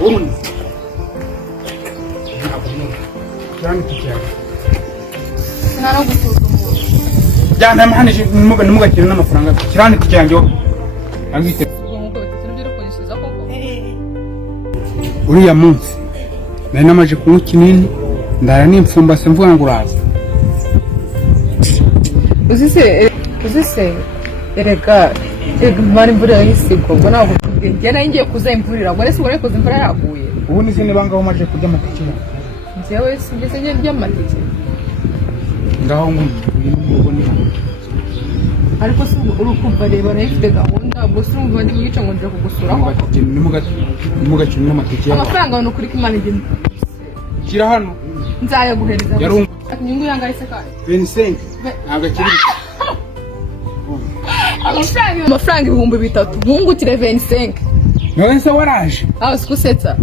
ubundi cyane cyane sinara gusuzuma jana mahanije nimugakira n'amafaranga kirane tujyanjyo angite nkuko bitatu konyeshiza koko uriya munsi nari namaje kunywa kinini ndara n'imfumbase mvuga ngo uraza uzise erega mari imvura yisigo ngo naho njye nari ngiye kuza imvurira ngo nese ngore kuza imvura yaraguye ubu ni zine bangaho maje kujya mu kiciro njyewe singeze ngiye by'amatike ngaho ngo ubone ariko se urukumva reba nayifite gahunda ubwo se urumva ndi mugice ngo nje kugusuraho nimugakina n'amatike amafaranga no kuri kimana igenda kira hano nzayaguhereza yarungu inyungu yangaye se kandi 25 agakiri amafaranga 3,000 mwungukire 25 nawe se waraje aho sikusetsa